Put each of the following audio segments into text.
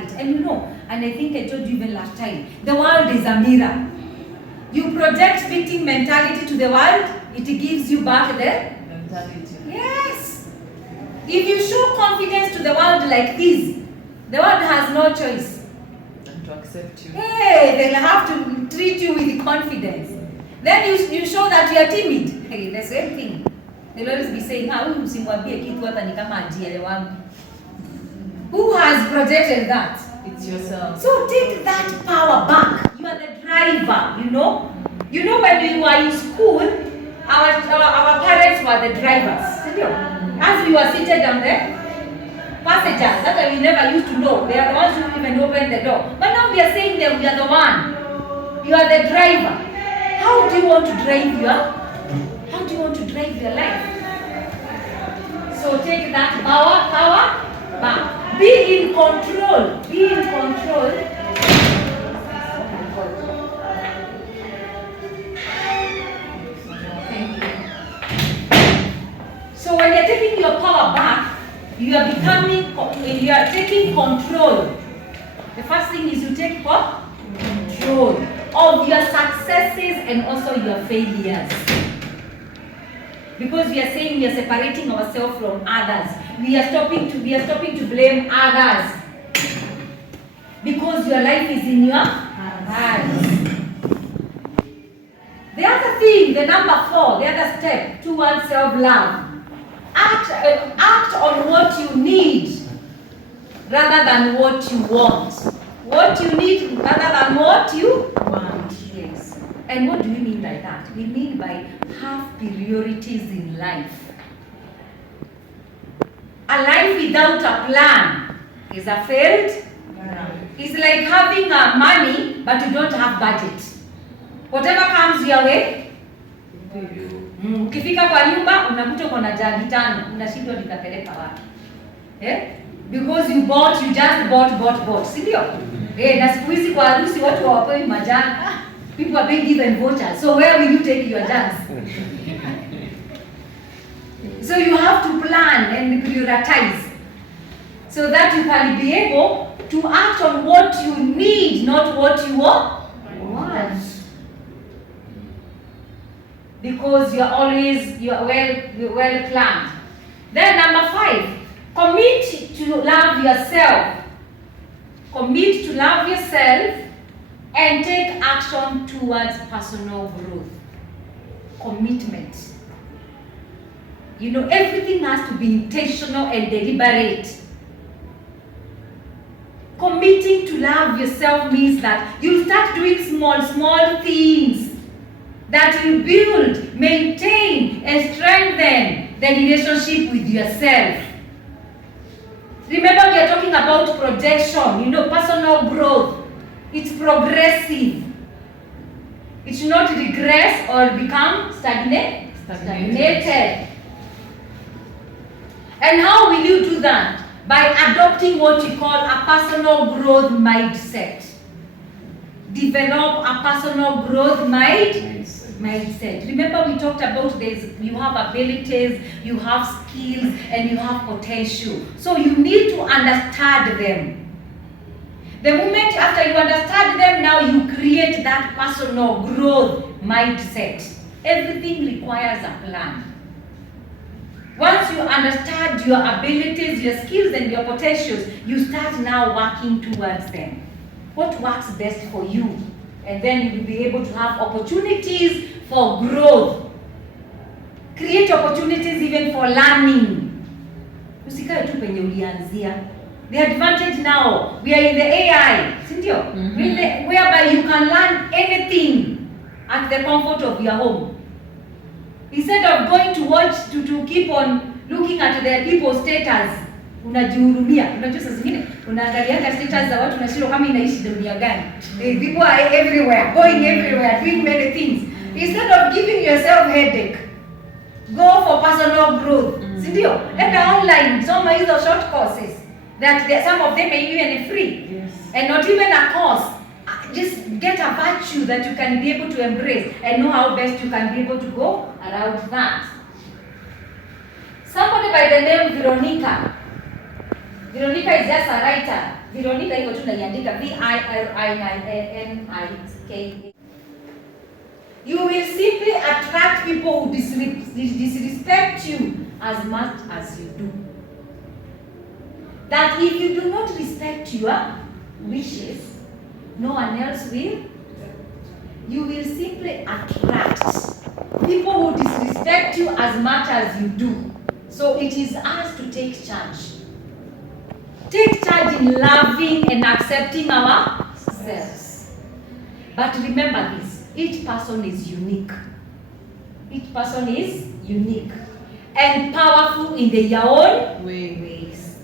mentality. And and I think I told you even last time, the world is a mirror. You project victim mentality to the world, it gives you back the mentality. Yes. If you show confidence to the world like this, the world has no choice. And to accept you. Hey, they'll have to treat you with confidence. Then you show that you are timid. Hey, the same thing. They'll always be saying, who has projected that? It's yourself. So take that power back. You are the driver, You know when we were in school, our parents were the drivers. As we were seated on the passengers, that we never used to know. They are the ones who even open the door. But now we are saying that we are the one. You are the driver. How do you want to drive your life? So take that power back. Be in control. Thank you. So when you're taking your power back, you are taking control. The first thing is you take control of your successes and also your failures. Because we are saying we are separating ourselves from others. We are stopping to blame others. Because your life is in your hands. The other thing, the number 4, the other step towards self-love. Act on what you need rather than what you want. What you need rather than what you want. Yes. And what do we mean by that? We mean by have priorities in life. A life without a plan is a failed. It's like having money but you don't have budget. Whatever comes your way, ukifika kwa nyumba unakuta uko na jagi 5, unashindwa nikapeleka wapi. Because you just bought. Si ndio? Na siku hizi kwa harusi watu hawapewi majani. People are being given vouchers. So where will you take your jugs? So you have to plan and prioritize so that you can be able to act on what you need, not what you want. Because you are well planned. Then number 5, commit to love yourself. Commit to love yourself and take action towards personal growth. Commitment. Everything has to be intentional and deliberate. Committing to love yourself means that you start doing small things that will build, maintain, and strengthen the relationship with yourself. Remember, we are talking about projection, personal growth. It's progressive. It should not regress or become stagnated. And how will you do that? By adopting what we call a personal growth mindset. Develop a personal growth mindset. Remember, we talked about this. You have abilities, you have skills, and you have potential. So you need to understand them. The moment after you understand them, now you create that personal growth mindset. Everything requires a plan. Once you understand your abilities, your skills, and your potentials, you start now working towards them. What works best for you? And then you will be able to have opportunities for growth. Create opportunities even for learning. Usikae tu penye ulianzia. The advantage now, we are in the AI, whereby you can learn anything at the comfort of your home. Instead of going to watch, to keep on looking at the people's status, unajihurumia. Unajua saa zingine unaangalia status za watu unashindwa kama inaishi dunia gani. People are everywhere, going everywhere, doing many things. Instead of giving yourself headache, go for personal growth. Sindio? Enda online, soma hizo short courses that some of them are even free. Yes. And not even a course. Just get a virtue that you can be able to embrace and know how best you can be able to go around that. Somebody by the name Veronica. Veronica is just a writer. Veronica iko tu naiandika VIRINIK. You will simply attract people who disrespect you as much as you do. That if you do not respect your wishes, no one else will. You will simply attract people who disrespect you as much as you do. So it is us to take charge. Take charge in loving and accepting ourselves. But remember this, each person is unique. Each person is unique and powerful in their own ways.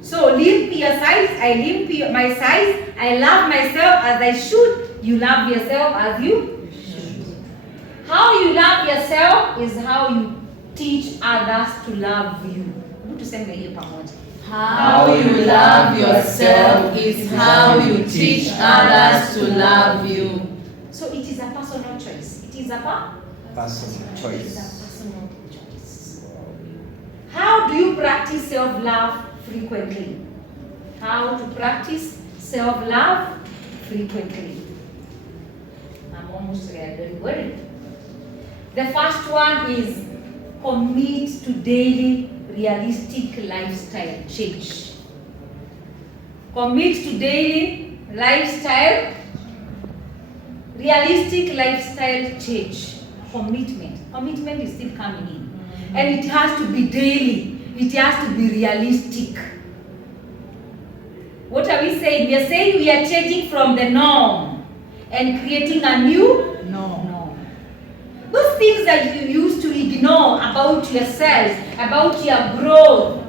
So live your size, I live my size, I love myself as I should. You love yourself as you should. How you love yourself is how you teach others to love you. Tuseme hiyo pamoja. How you love yourself is how you teach others to love you. So it is a personal choice. It is a personal choice. It is a personal choice. How do you practice self-love frequently? How to practice self-love frequently? I'm almost there, don't worry. The first one is commit to daily realistic lifestyle change. Commit to daily lifestyle, realistic lifestyle change. Commitment. Commitment is still coming in. And it has to be daily. It has to be realistic. What are we saying? We are saying we are changing from the norm and creating a new norm. Those things that you used to ignore about yourself, about your growth,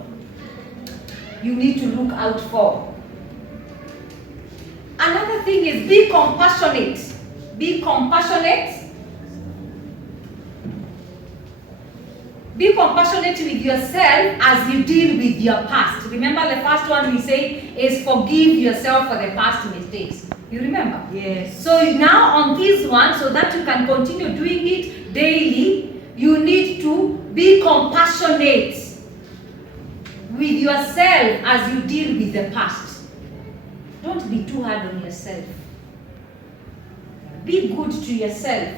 you need to look out for. Another thing is be compassionate. Be compassionate. Be compassionate with yourself as you deal with your past. Remember the first one we say is forgive yourself for the past mistakes. You remember? Yes. So now on this one, so that you can continue doing it daily, you need to be compassionate with yourself as you deal with the past. Don't be too hard on yourself. Be good to yourself.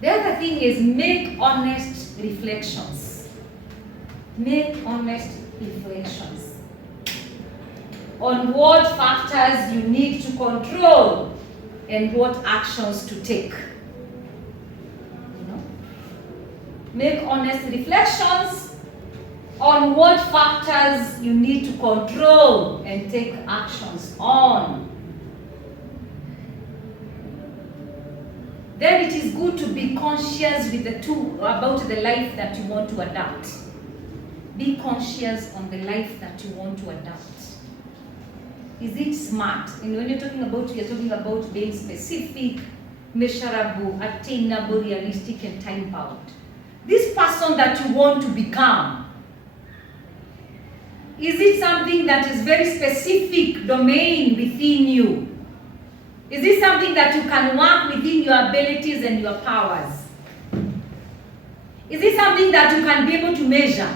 The other thing is make honest reflections. Make honest reflections on what factors you need to control and what actions to take. Make honest reflections on what factors you need to control and take actions on. Then it is good to be conscious with about the life that you want to adapt. Be conscious on the life that you want to adapt. Is it smart? And when you're talking about being specific, measurable, attainable, realistic, and time-bound. This person that you want to become, is it something that is very specific domain within you? Is it something that you can work within your abilities and your powers? Is it something that you can be able to measure?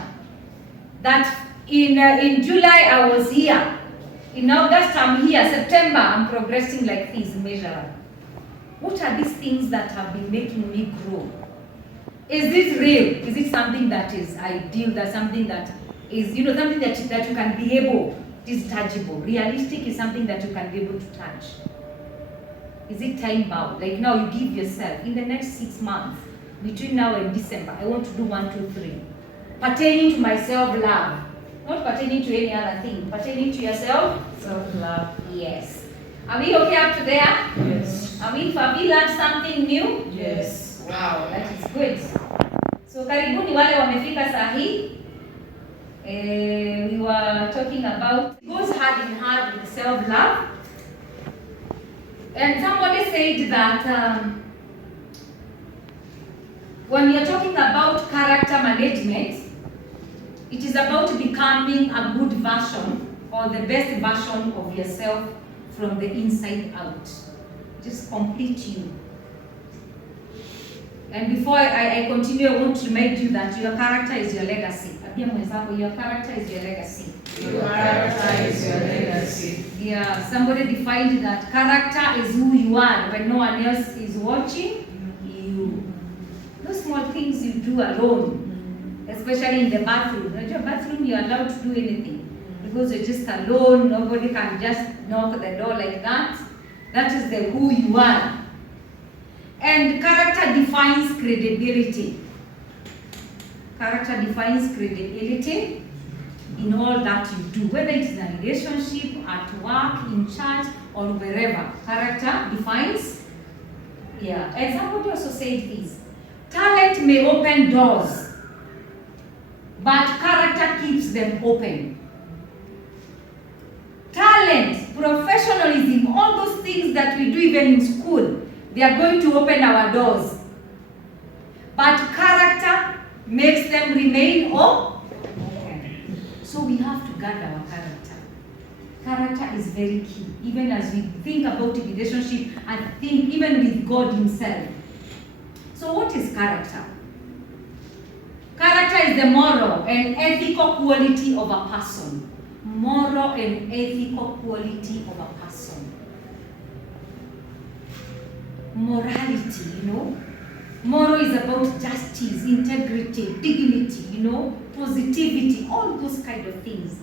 That in July I was here, in August I'm here, September I'm progressing like this, measurable. What are these things that have been making me grow? Is this real? Is it something that is ideal? That's something that is, something that you can be able, it is tangible. Realistic is something that you can be able to touch. Is it time bound? Like now you give yourself, in the next 6 months, between now and December, I want to do 1, 2, 3. Pertaining to my self-love. Not pertaining to any other thing. Pertaining to yourself. Self-love. Yes. Are we okay up to there? Yes. Have we learned something new? Yes. Wow, that is good. So karibuni wale wamefika saa hii. We were talking about, it goes hand in hand with self-love. And somebody said that when you're talking about character management, it is about becoming a good version or the best version of yourself from the inside out. Just complete you. And before I continue, I want to remind you that your character is your legacy. Your character is your legacy. Your character is your legacy. Yeah, somebody defined that character is who you are when no one else is watching you. Those small things you do alone, especially in the bathroom. In the bathroom, you're allowed to do anything because you're just alone. Nobody can just knock the door like that. That is the who you are. And character defines credibility. Character defines credibility in all that you do, whether it's in a relationship, at work, in church, or wherever. Character defines. Yeah. And somebody also said this. Talent may open doors, but character keeps them open. Talent, professionalism, all those things that we do even in school, they are going to open our doors. But character makes them remain open. So we have to guard our character. Character is very key, even as we think about a relationship and think even with God Himself. So what is character? Character is the moral and ethical quality of a person. Moral and ethical quality of a person. Morality, Moral is about justice, integrity, dignity, positivity, all those kind of things.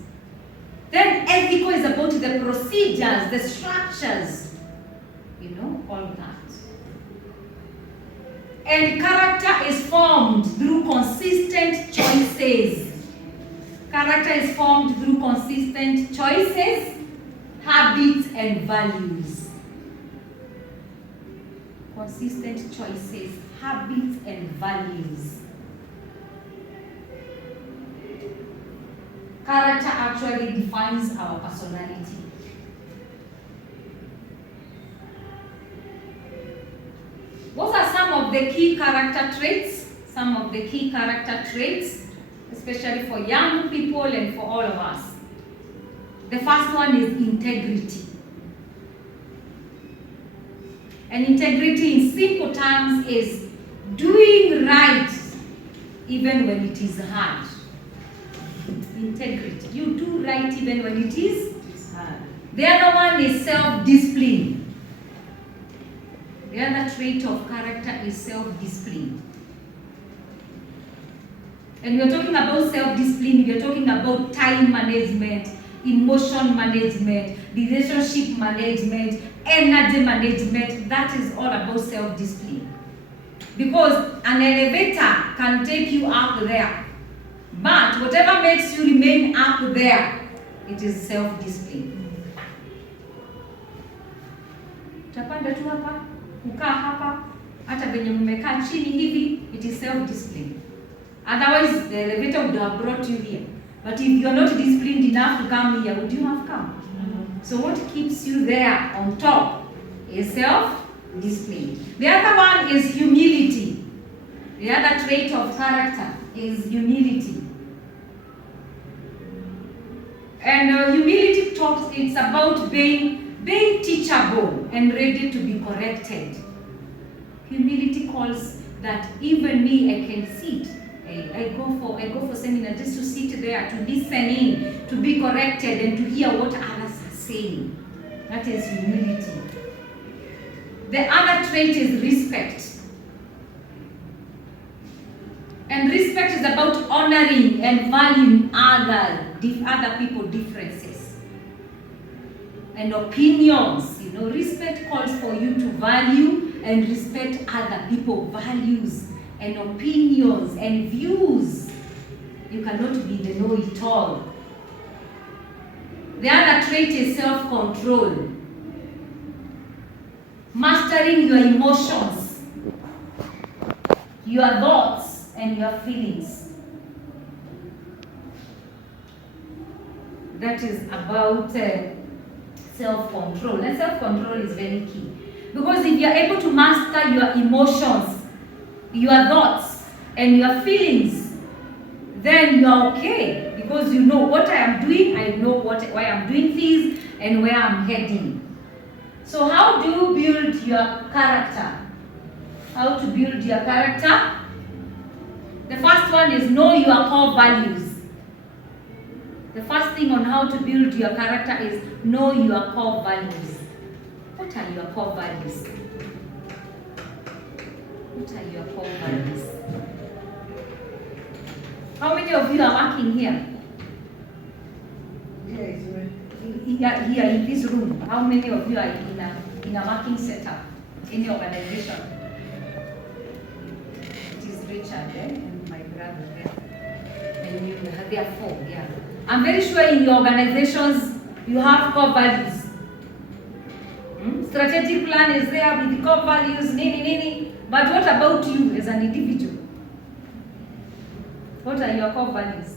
Then ethical is about the procedures, the structures, all that. And character is formed through consistent choices. Character is formed through consistent choices, habits, and values. Consistent choices, habits, and values. Character actually defines our personality. What are some of the key character traits? Some of the key character traits, especially for young people and for all of us. The first one is integrity. And integrity in simple terms is doing right even when it is hard. Integrity. You do right even when it is hard. The other one is self-discipline. The other trait of character is self-discipline. And we are talking about self-discipline, we are talking about time management, emotion management, relationship management, energy management. That is all about self-discipline. Because an elevator can take you up there, but whatever makes you remain up there, it is self-discipline. Utapanda tu hapa, kukaa hapa, hata venye mmekaa chini hivi, it is self-discipline. Otherwise, the elevator would have brought you here. But if you're not disciplined enough to come here, would you have come? So what keeps you there on top is self-discipline. The other one is humility. The other trait of character is humility. And humility talks, it's about being teachable and ready to be corrected. Humility calls that even me, I can sit. I go for seminar just to sit there, to listen in, to be corrected, and to hear what others are saying. That is humility. The other trait is respect. And respect is about honoring and valuing other people's differences and opinions. Respect calls for you to value and respect other people's values and opinions and views. You cannot be the know-it-all. The other trait is self-control. Mastering your emotions, your thoughts, and your feelings. That is about self-control. And self-control is very key. Because if you are able to master your emotions, your thoughts, and your feelings, then you are okay. Because you know what I am doing, I know why I'm doing things, and where I'm heading. So how do you build your character? How to build your character? The first one is know your core values. The first thing on how to build your character is know your core values. What are your core values? What are your core values? How many of you are working here? Here in this room, how many of you are in a working setup, in the organization? It is Richard and my brother there. And you have there 4, yeah. I'm very sure in your organizations you have core values. Strategic plan is there with the core values, nini. But what about you as an individual? What are your core values?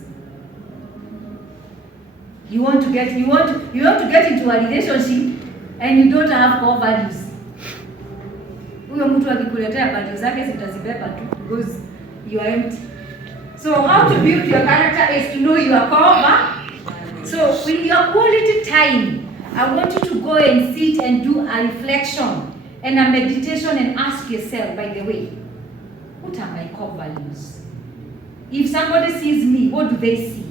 You want to get into a relationship and you don't have core values. Huyo mtu akikuletea values zake zitazibeba tu because you are empty. So how to build your character is to know your core values. So with your quality time, I want you to go and sit and do a reflection and a meditation and ask yourself, by the way, what are my core values? If somebody sees me, what do they see?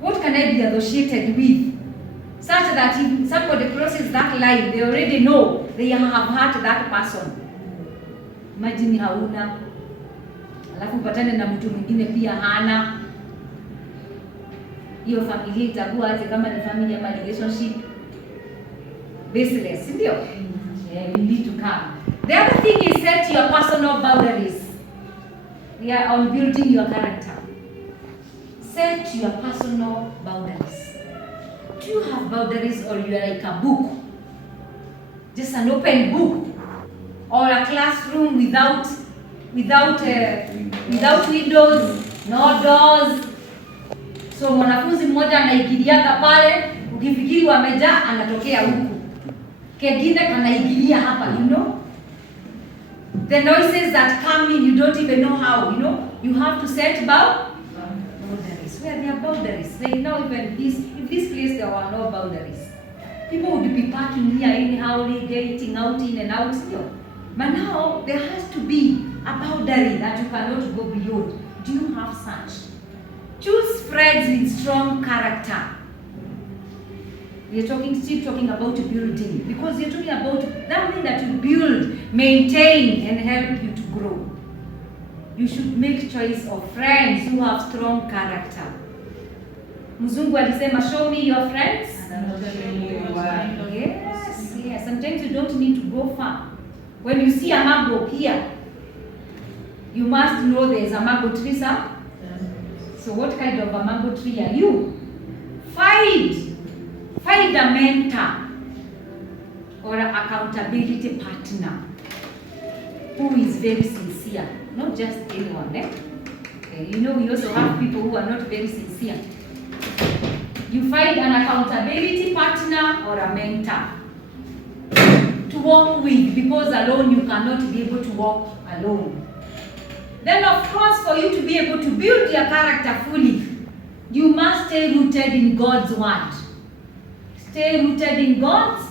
What can I be associated with? Such that if somebody crosses that line, they already know they have hurt that person. Imagine hauna, alafu patane na mtu mwingine pia hana. Hiyo familia itakuwa aje kama ni family ama relationship? Baseless, ndio? Yeah, we need to come. The other thing is set your personal boundaries. We are on building your character. Set your personal boundaries. Do you have boundaries, or you are like a book? Just an open book, or a classroom without windows, no doors. So mwanafunzi mmoja anaingiliaka pale, ukifikiri wamejaa anatokea huku. Kengine kanaigilia hapa, you know? The noises that come in, you don't even know how, you know? You have to set boundaries. Where there are boundaries. Like now, even if this place there were no boundaries, people would be parking here anyhow, getting out, in and out still. But now, there has to be a boundary that you cannot go beyond. Do you have such? Choose friends with strong character. We are still talking about building, because you're talking about something that you build, maintain, and help you to grow. You should make choice of friends who have strong character. Mzungu alisema, show me your friends. Yes. Sometimes you don't need to go far. When you see a mango here, you must know there is a mango tree, sir. So what kind of a mango tree are you? Find a mentor or an accountability partner who is very sincere, not just anyone. You know, we also have people who are not very sincere. You find an accountability partner or a mentor to walk with, because alone you cannot be able to walk alone. Then of course, for you to be able to build your character fully, you must stay rooted in God's word. Stay rooted in God's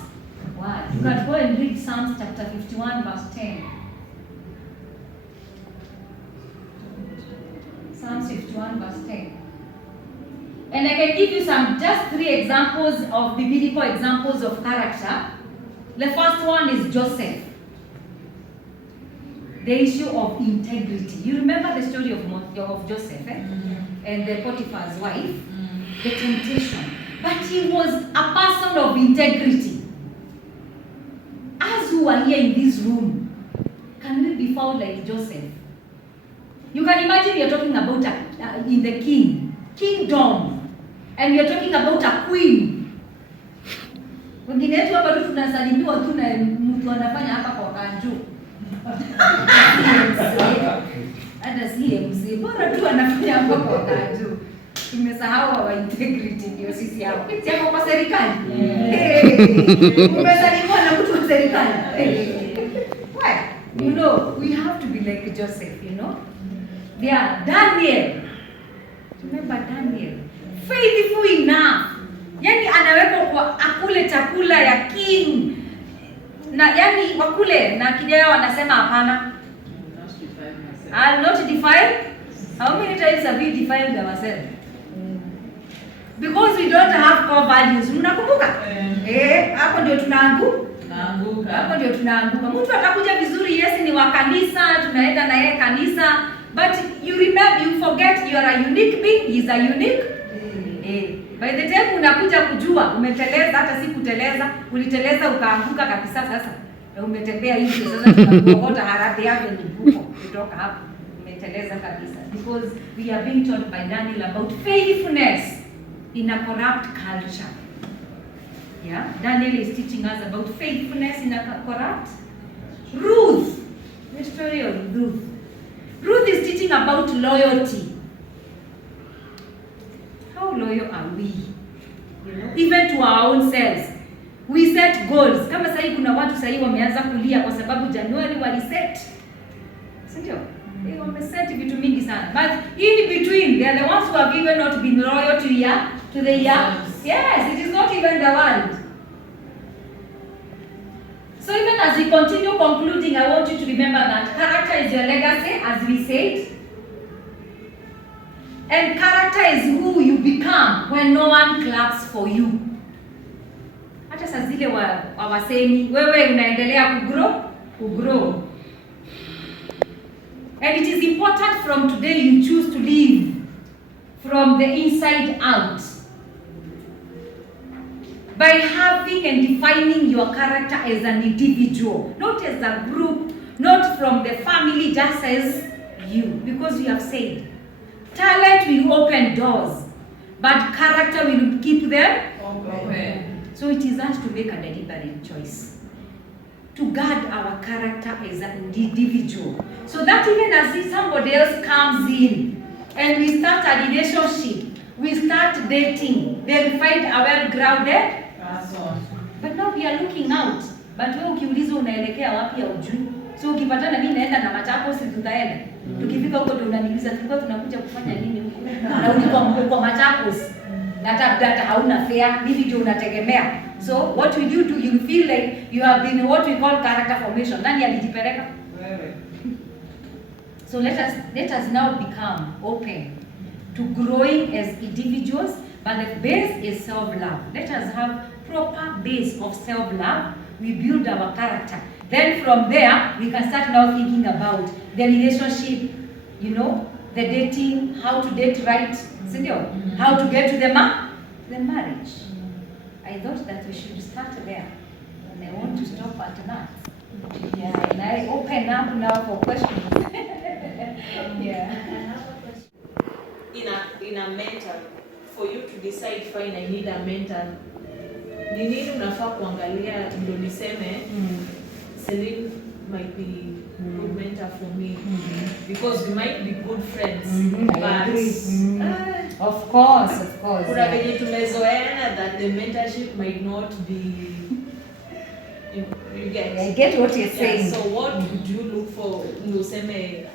word. You can go and read Psalms chapter 51 verse 10. Psalms 51 verse 10. And I can give you just 3 examples of biblical examples of character. The first one is Joseph. The issue of integrity. You remember the story of Joseph, and the Potiphar's wife, the temptation. But he was a person of integrity. As who are here in this room, can we be found like Joseph? You can imagine you're talking about in the kingdom, and you're talking about a queen. Wengine wetu hapa tu tunasalimiwa tu na mtu anafanya hapa kwa kanju. Hata CMC, bora tu anafanya hapa kwa kanju. Tumesahau wa integrity ndio sisi hapo. Si hapo kwa serikali. Umesalimiwa na mtu wa serikali. Well, you know, we have to be like Joseph, you know. Yeah, Daniel. Remember Daniel? Faithful enough. Yani anawekwa kwa akule chakula ya king. Na yani wakule na kijana wanasema hapana. I'll not defile How many times have we defined ourselves? Because we don't have core values. Mnakumbuka? Hapo ndio tunaanguka. Hapo ndio tunaanguka. Mtu atakuja vizuri, yes ni wa kanisa, tunaenda na yeye kanisa, but you remember, you forget you are a unique being, he is a unique. By the time unakuja kujua umeteleza, hata si kuteleza, uliteleza ukaanguka kabisa sasa. Umetembea hivi sasa tunakuokota haraka yake ni huko kutoka hapo. Umeteleza kabisa because we are being taught by Daniel about faithfulness in a corrupt culture. Yeah, Daniel is teaching us about faithfulness in a corrupt. Ruth, the story of Ruth. Ruth is teaching about loyalty. How loyal are we? You know, even to our own selves. We set goals. Kama sasa kuna watu sasa wameanza kulia kwa sababu January waliset. Si ndio? Wameset vitu mingi sana. But in between, they are the ones who have even not been loyal to the year. Yes, it is not even the world. So even as we continue concluding, I want you to remember that character is your legacy, as we said. And character is who you become when no one claps for you. Hata saa zile wasemi, wewe unaendelea kugrow. And it is important from today you choose to live from the inside out. By having and defining your character as an individual, not as a group, not from the family, just as you. Because we have said, talent will open doors, but character will keep them open. So it is us to make a deliberate choice to guard our character as an individual, so that even as if somebody else comes in and we start a relationship, we start dating, they will find a well-grounded person. But now we are looking out. But wewe ukiulizwa unaelekea wapi ya ujui. So ukipatana mimi naenda na Machakos tutaenda. Tukifika huko ndio unaniuliza tulikuwa tunakuja kufanya nini huko? Na ulikuwa kwa Machakos. Na hata hauna fare, hivi ndio unategemea. So what will you do? You feel like you have been what we call character formation. Nani alijipeleka? Wewe. So let us now become open to growing as individuals, but the base is self-love. Let us have proper base of self-love. We build our character. Then from there, we can start now thinking about the relationship, you know, the dating, how to date right, how to get to the marriage. I thought that we should start there, and I want to stop at that. Yeah, and I open up now for questions. Yeah. I have a question. In a mentor, for you to decide fine, I need a mentor. Ni nini unafaa kuangalia ndio niseme Celine might be good mentor for me, because we might be good friends, but of course kuna venye tumezoeana that the mentorship might not be, you get. I get what you're saying. So what would you look for ndio useme?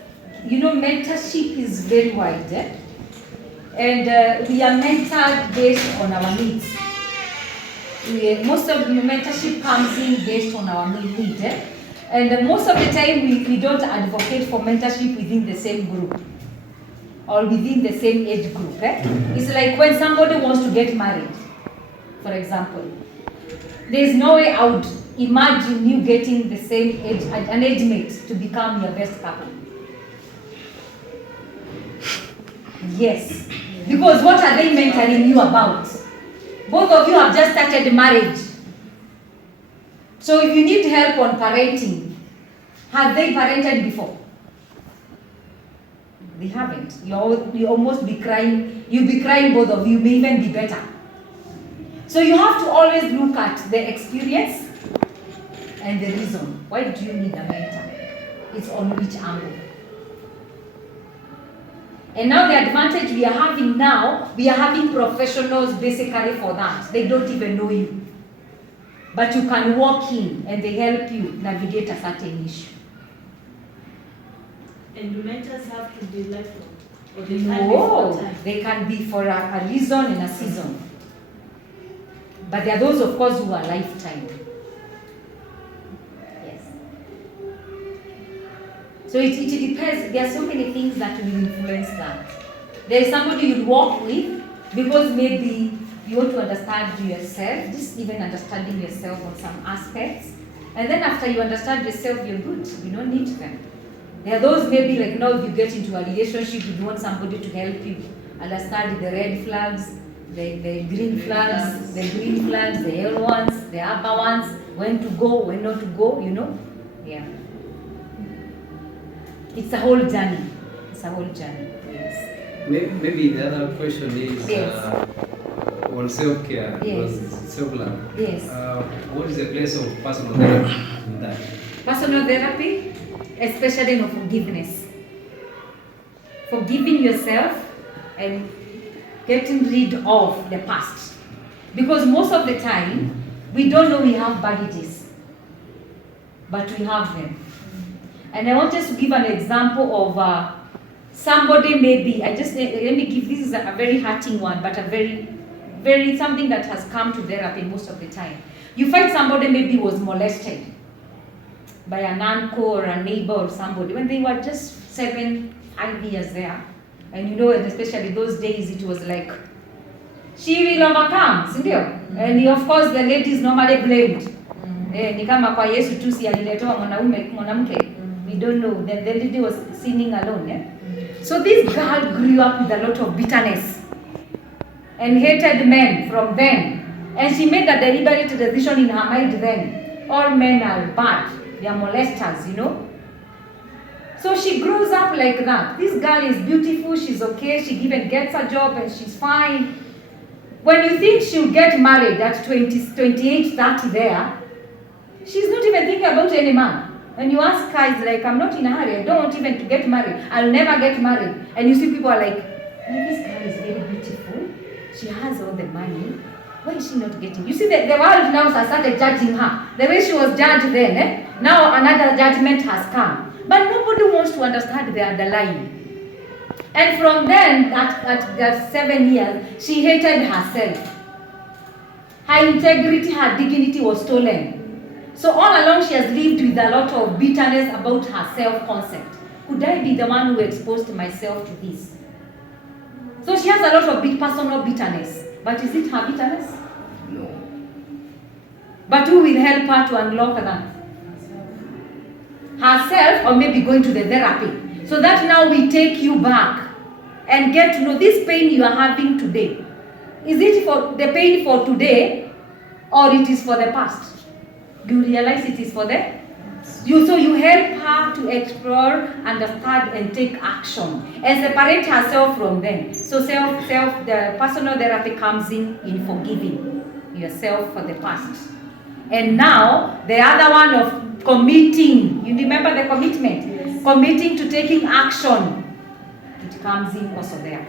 You know, mentorship is very wide, and we are mentored based on our needs. Most of the mentorship comes in based on our needs, and most of the time we don't advocate for mentorship within the same group or within the same age group. It's like when somebody wants to get married, for example, there's no way I would imagine you getting the same age, an age mate to become your best couple. Yes, because what are they mentoring you about? Both of you have just started marriage. So if you need help on parenting, have they parented before? They haven't. You almost be crying. You'll be crying, both of you, may even be better. So you have to always look at the experience and the reason. Why do you need a mentor? It's on which angle. And now the advantage we are having now, we are having professionals basically for that. They don't even know you. But you can walk in and they help you navigate a certain issue. And do mentors have to be lifelong? Or they can No, be for time? they can be for a reason and a season. But there are those, of course, who are lifetime. Yes. So it depends. There are so many things that will influence that. There is somebody you walk with because maybe you want to understand yourself, just even understanding yourself on some aspects. And then after you understand yourself, you're good. You don't need them. There are those maybe like now if you get into a relationship, you want somebody to help you understand the red flags, the green flags, the green flags, the yellow ones, the upper ones, when to go, when not to go, you know? Yeah. It's a whole journey. It's a whole journey. Yes. Maybe the other question is Yes. on self-care, Yes. self-love. Yes. What is the place of personal therapy in that? Personal therapy, especially in forgiveness. Forgiving yourself and getting rid of the past. Because most of the time, we don't know we have baggages, but we have them. And I want just to give an example of somebody maybe, let me give, this is a very hurting one, but a very something that has come to therapy most of the time. You find somebody maybe was molested by an uncle or a neighbor or somebody when they were just 7, 5 years there. And you know, and especially those days, it was like, she will overcome, sindio? And of course the lady is normally blamed. Ni kama kwa Yesu tu si aliletewa mwanamke. We don't know. The lady was sinning alone. So this girl grew up with a lot of bitterness and hated men from then. And she made a deliberate decision in her mind then. All men are bad. They are molesters, you know. So she grows up like that. This girl is beautiful, she's okay, she even gets a job and she's fine. When you think she'll get married at 20, 28, 30 there, she's not even thinking about any man. When you ask her, it's like, I'm not in a hurry, I don't want even to get married. I'll never get married. And you see people are like, this girl is very beautiful. She has all the money. Why is she not getting? You see, the world now has started judging her. The way she was judged then, now another judgment has come. But nobody wants to understand the underlying. And from then, at 7 years, she hated herself. Her integrity, her dignity was stolen. So all along she has lived with a lot of bitterness about her self-concept. Could I be the one who exposed myself to this? So she has a lot of personal bitterness. But is it her bitterness? No. But who will help her to unlock that? Herself, or maybe going to the therapy. So that now we take you back and get to know this pain you are having today. Is it for the pain for today or it is for the past? You realize it is for the so you help her to explore, understand, and take action and separate herself from them. So the personal therapy comes in forgiving yourself for the past. And now the other one of committing. You remember the commitment? Yes. Committing to taking action. It comes in also there.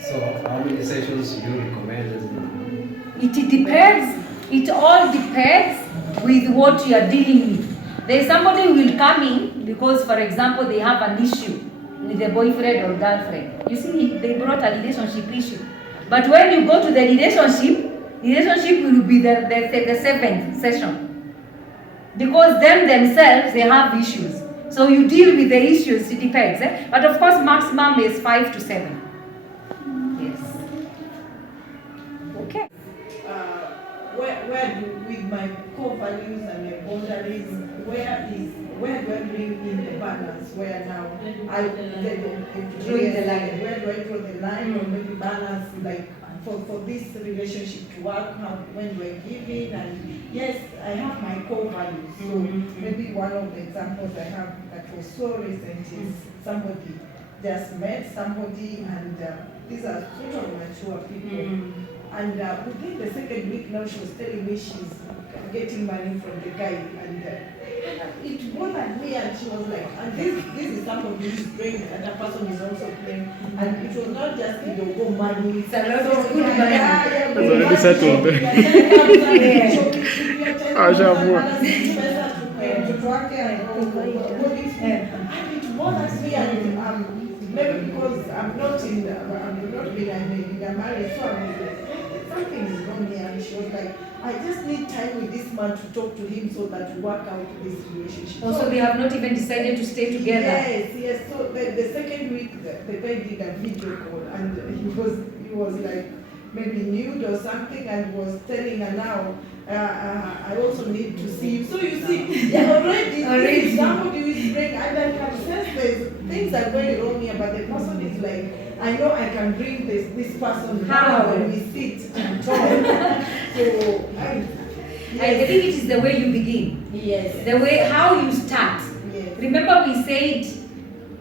So how many sessions do you recommend? It depends. It all depends with what you are dealing with. There is somebody who will come in because, for example, they have an issue with a boyfriend or girlfriend. You see, they brought a relationship issue. But when you go to the relationship will be the 7th session. Because them themselves, they have issues. So you deal with the issues, it depends. But of course, maximum is 5 to 7. Yes. Okay. Where do, with my core values and my boundaries, where do I bring in the balance? Where now Drawing the line. Where do I draw the line or maybe balance, like for this relationship to work? When do I give in? And yes, I have my core values. So maybe one of the examples I have that was so recent is somebody just met somebody, and these are sort of mature people. And within the second week now, she was telling me she's getting money from the guy, and it bothered me. And she was like, and this is somebody who's praying, and the person is also praying, and it was not just go money. It's a lot of good money. It's already settled. And it bothers me, and maybe because I'm not in a marriage, so I'm like, something is wrong here. And she was like, I just need time with this man to talk to him so that we work out this relationship. Also, they have not even decided to stay together. Yes. So the second week, the guy did a video call, and he was like maybe nude or something, and was telling her now, I also need to see you. So you see, already. Somebody who is praying, and I can sense there's things are going wrong here, but the person is like, I know I can bring this person down when we sit and talk. So I think it is the way you begin. Yes. The way how you start. Yes. Remember we said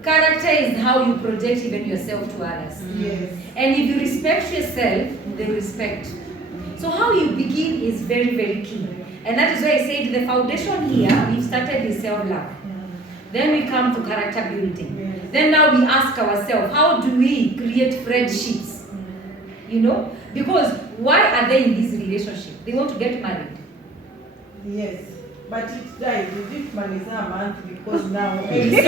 character is how you project even yourself to others. Yes. And if you respect yourself, they respect. So how you begin is very, very key. And that is why I said the foundation here, we've started with self-love. Then we come to character building. Yes. Then now we ask ourselves, how do we create friendships? You know? Because why are they in this relationship? They want to get married. Yes. But it died. The gift man is now a month because now expectations.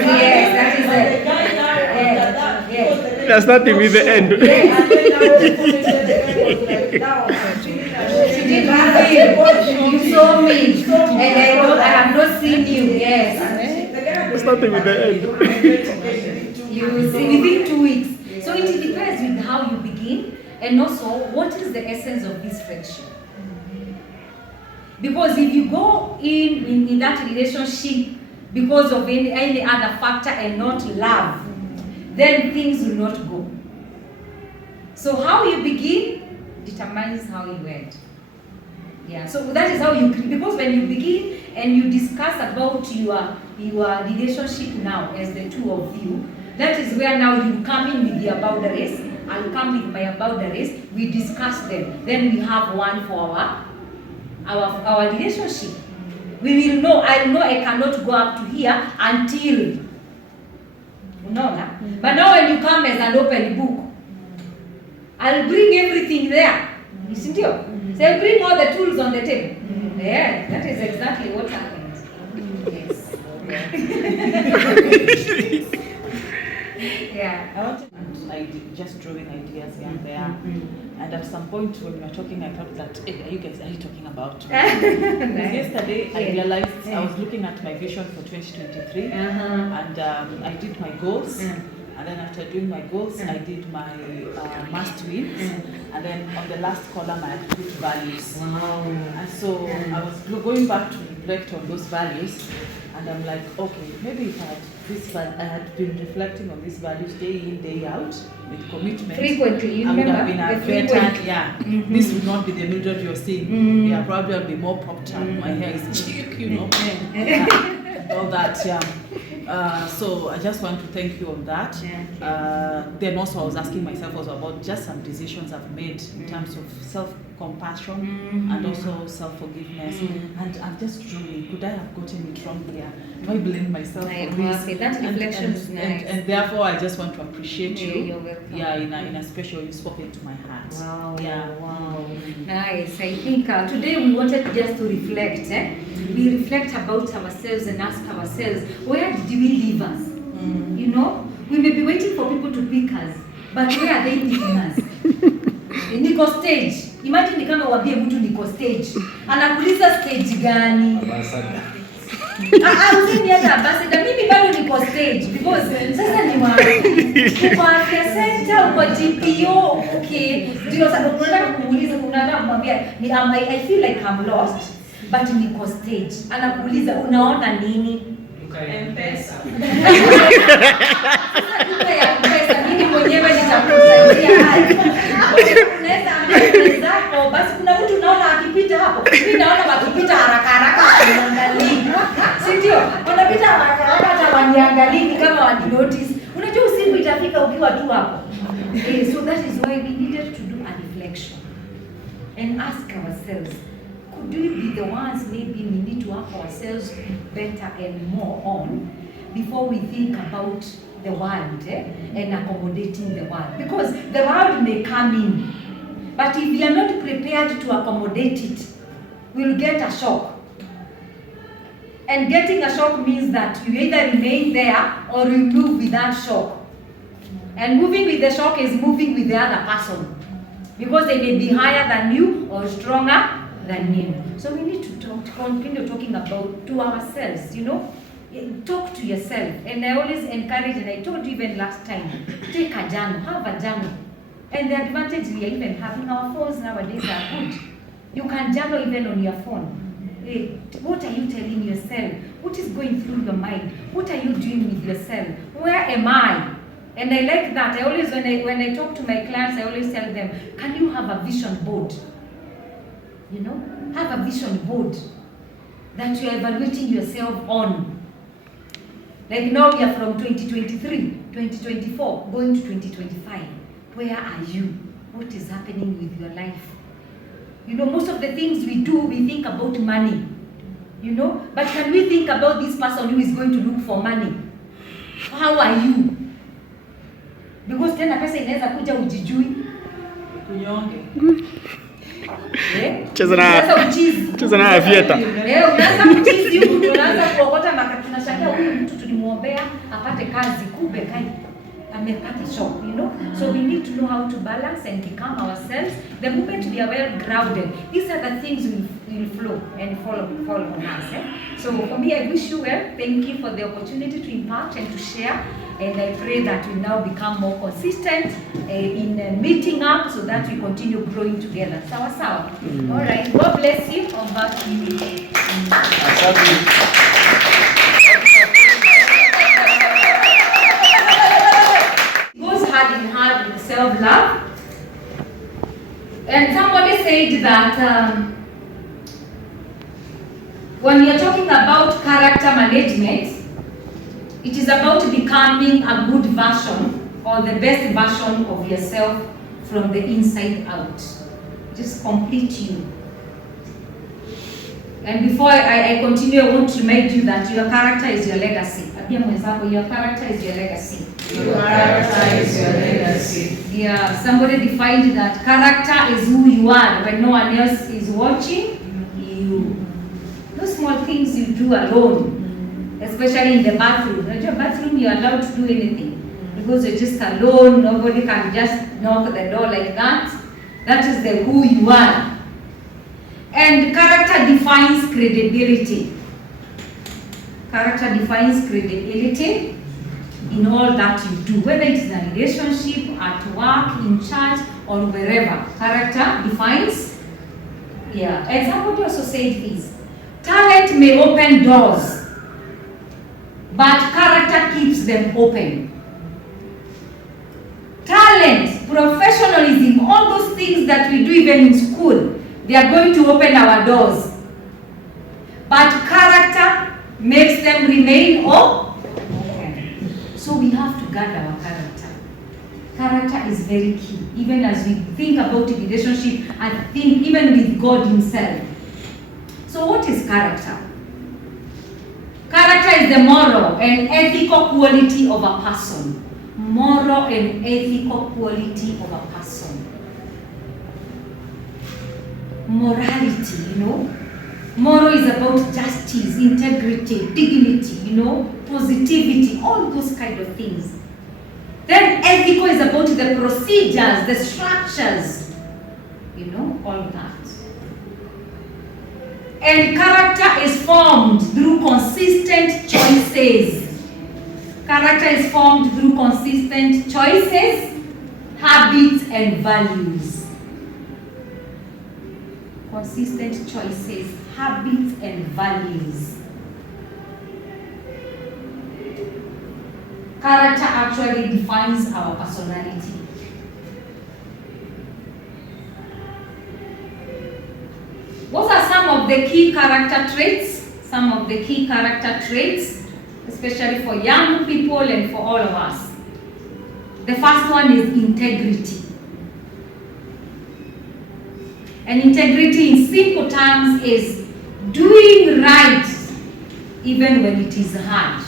Yes, that is it. The guy now after that, because the lady That's not even the end. Yes, and then now the guy was like, now I'm feeling She did you saw me, and I have not seen you. Yes. It's not even the end. You see, within 2 weeks. So it depends with how you begin, and also what is the essence of this friendship. Because if you go in that relationship because of any other factor and not love, then things will not go. So how you begin determines how you end. Yeah, so that is how you, because when you begin and you discuss about your relationship now as the two of you, that is where now you come in with your boundaries, I'll come with my boundaries, we discuss them, then we have one for our relationship. We will know, I know I cannot go up to here until, but now when you come as an open book, I'll bring everything there. Isn't it? So I bring all the tools on the table. Yeah, that is exactly what happens. Yes. Yeah. I wanted, I just drawing ideas here and there. And at some point when we were talking, I thought that, hey, are you talking about? Nice. Yesterday, I realized I was looking at my vision for 2023, and I did my goals. And then after doing my goals, I did my must wins. And then on the last column, I had put values. Wow. And so I was going back to reflect on those values. And I'm like, okay, maybe if I had been reflecting on these values day in, day out, with commitment. Frequently, you I would remember? have been a better, this would not be the middle you're seeing. Yeah, probably I'll be more popped up. My hair is cheap, you know. All that, so I just want to thank you on that. Then also I was asking myself also about just some decisions I've made in terms of self-compassion and also self-forgiveness. And I'm just truly, could I have gotten it wrong here? Do I blame myself for this? That reflection is nice. And therefore I just want to appreciate you. You're welcome. Yeah, in a special, you've spoken to my heart. Wow. Yeah. Wow. Nice. I think today we wanted just to reflect. We reflect about ourselves and ask ourselves, where did we leave us? You know, we may be waiting for people to pick us, but where are they picking us? Niko stage. Imagine kama wabie mtu niko stage. Anakuuliza stage gani? Usini hata ambassador, mimi bado niko stage because sasa ni uko afya center, uko GPO, okay. Ndio sasa unataka kumuuliza, unataka kumwambia I feel like I'm lost but niko stage. Anakuuliza unaona nini? M-Pesa. Duka ya pesa, mimi mwenyewe nitakusaidia haya. Unaweza ambia zako, basi kuna mtu unaona akipita hapo. Mimi naona wakipita haraka waniangalia. Si ndio? Wanapita haraka hata waniangalia kama wani notice. Unajua usiku itafika ukiwa tu hapo. So that is why we needed to do a reflection and ask ourselves, could we be the ones maybe we need to work ourselves better and more on before we think about the world and accommodating the world? Because the world may come in, but if we are not prepared to accommodate it, we'll get a shock. And getting a shock means that you either remain there or you move with that shock. And moving with the shock is moving with the other person. Because they may be higher than you or stronger than you. So we need to continue talking about to ourselves, you know. Talk to yourself. And I always encourage, and I told you even last time, take a journal, have a journal. And the advantage we are even having, our phones nowadays are good. You can journal even on your phone. What are you telling yourself? What is going through your mind? What are you doing with yourself? Where am I? And I like that. I always, when I talk to my clients, I always tell them, can you have a vision board? You know, have a vision board that you are evaluating yourself on. Like now we are from 2023, 2024, going to 2025. Where are you? What is happening with your life? You know, most of the things we do, we think about money. You know, but can we think about this person who is going to look for money? How are you? Because tena pesa inaweza kuja ujijui. Kunyonge. Cheza na avieta. Unaanza kuchizi huku, tunaanza kuokota maka, tunashangaa huyu mtu tulimuombea apate kazi, kumbe kai amepata shock, you know. So we need to know how to balance and become ourselves. The moment we are well grounded, these are the things will flow and fall on us. So for me, I wish you well. Thank you for the opportunity to impart and to share. And I pray that we now become more consistent in meeting up so that we continue growing together. Sawa sawa. All right. God bless you. On back to you. Goes hand in hand with self-love. And somebody said that when you're talking about character management, it is about becoming a good version or the best version of yourself from the inside out. Just complete you. And before I continue, I want to remind you that your character is your legacy. Your character is your legacy. Your character is your legacy. Yeah, somebody defined that character is who you are when no one else is watching you. Those small things you do alone. Especially in the bathroom. In your bathroom, you're allowed to do anything because you're just alone. Nobody can just knock the door like that. That is the who you are. And character defines credibility. Character defines credibility in all that you do, whether it's in a relationship, at work, in church, or wherever. Character defines. Yeah. And somebody also said this: talent may open doors, but character keeps them open. Talent, professionalism, all those things that we do even in school, they are going to open our doors. But character makes them remain open. So we have to guard our character. Character is very key, even as we think about the relationship and think even with God Himself. So what is character? Character is the moral and ethical quality of a person. Moral and ethical quality of a person. Morality, you know. Moral is about justice, integrity, dignity, you know, positivity, all those kind of things. Then ethical is about the procedures, the structures, you know, all that. And character is formed through consistent choices. Character is formed through consistent choices, habits, and values. Consistent choices, habits, and values. Character actually defines our personality. What are some of the key character traits? Some of the key character traits, especially for young people and for all of us. The first one is integrity. And integrity in simple terms is doing right even when it is hard.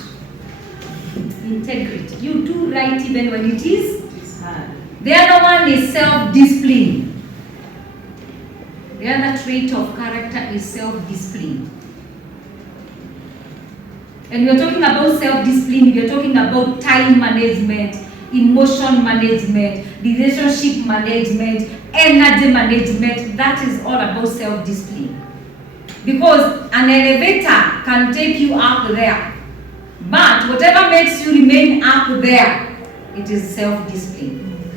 Integrity. You do right even when it is hard. The other one is self-discipline. The other trait of character is self-discipline. And we're talking about self-discipline, we're talking about time management, emotion management, relationship management, energy management. That is all about self-discipline. Because an elevator can take you up there, but whatever makes you remain up there, it is self-discipline.